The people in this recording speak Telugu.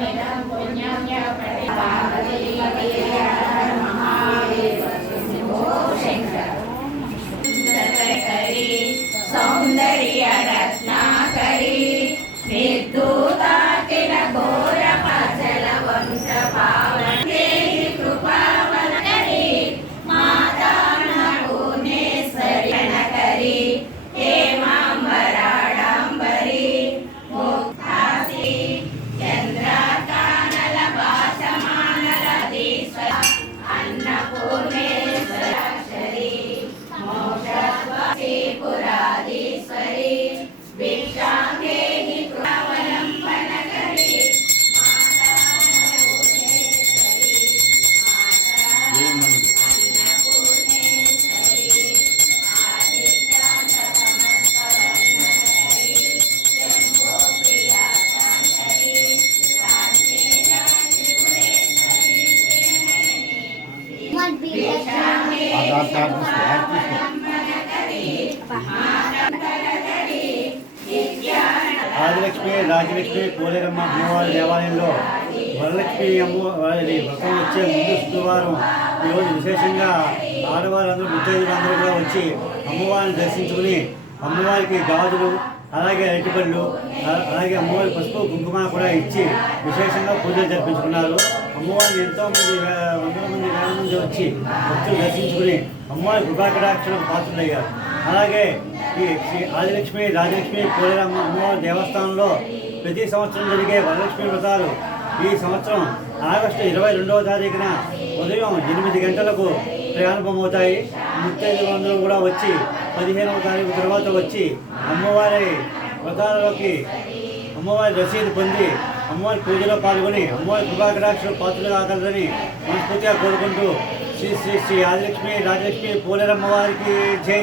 Yeah. రాజలక్ష్మి రాజలక్ష్మి కోలేరమ్మ అమ్మవారి దేవాలయంలో వరలక్ష్మి అమ్మ వారి వ్రతం వచ్చే ముందు శుక్రవారం ఈరోజు విశేషంగా ఆడవారందరూ ముత్తైదులందరూ కూడా వచ్చి అమ్మవారిని దర్శించుకుని అమ్మవారికి గాజులు అలాగే అరటిపళ్ళు అలా- అలాగే అమ్మవారి పసుపు కుంకుమ కూడా ఇచ్చి విశేషంగా పూజలు జరిపించుకున్నారు. అమ్మవారిని ఎంతో మంది వందల మంది వేల మంది వచ్చి భక్తులు దర్శించుకుని అమ్మవారి కృపాకటాక్షలకు పాత్రులయ్యారు. అలాగే ఈ శ్రీ ఆదిలక్ష్మి రాజలక్ష్మి పోలేరమ్మ అమ్మవారి దేవస్థానంలో ప్రతి సంవత్సరం జరిగే వరలక్ష్మి వ్రతాలు ఈ సంవత్సరం ఆగస్టు ఇరవై రెండవ తారీఖున ఉదయం ఎనిమిది గంటలకు ప్రారంభమవుతాయి. ముత్తైదులందరూ కూడా వచ్చి పదిహేనవ తారీఖు తర్వాత వచ్చి అమ్మవారి వ్రతాలలోకి అమ్మవారి రసీదు పొంది అమ్మవారి పూజలో పాల్గొని అమ్మవారి కృపాకటాక్షలు పాత్రలు కాగలరని మనస్ఫూర్తిగా కోరుకుంటూ శ్రీ శ్రీ శ్రీ ఆదిలక్ష్మి రాజలక్ష్మి పోలేరమ్మవారికి జై.